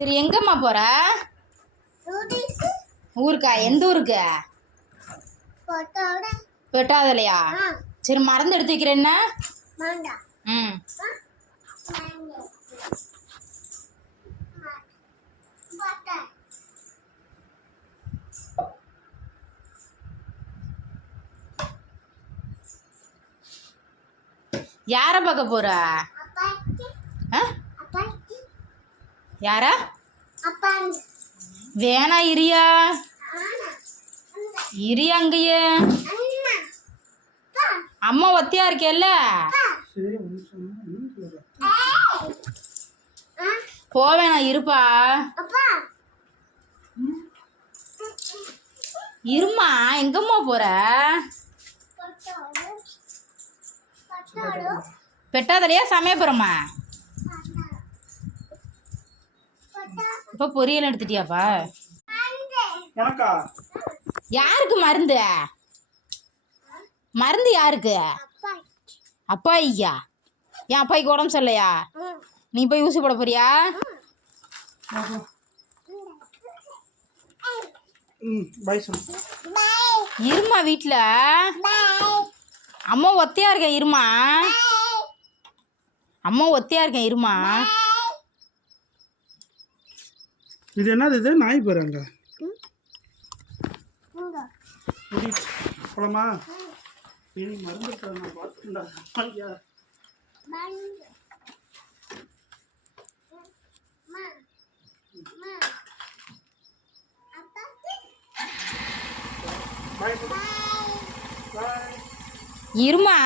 சரி, எங்கம்மா போற? ஊருக்கா? எந்த ஊருக்கு? வெட்டாதலையா? சரி, மருந்து எடுத்து வைக்கிறேன். என்ன? ம். யார பார்க்க போற? யாரா? வேணா, இரியா இரியா அங்கேயே. அம்மா ஒத்தியா இருக்கேல்ல, போவேணா, இருப்பா. இருமா, எங்கம்மா போற? பெட்டாதலையா? சமயபுரமா? இப்ப பொரியல் எடுத்துட்டியாப்பா? யாருக்கு மருந்து? மருந்து யாருக்கு? அப்பா ஐயா. என் அப்பாய்க்கு உடம்பு சரியில்லையா? நீ போய் ஊசி போட போறியா? இருமா, வீட்டுல அம்மா ஒத்தையா இருக்கேன். இருமா, அம்மா ஒத்தையா இருக்கேன். இருமா. இது என்னது? இது நாய் போறாங்க. போலாமா? இனி மருந்து பார்த்துடா. இருமா.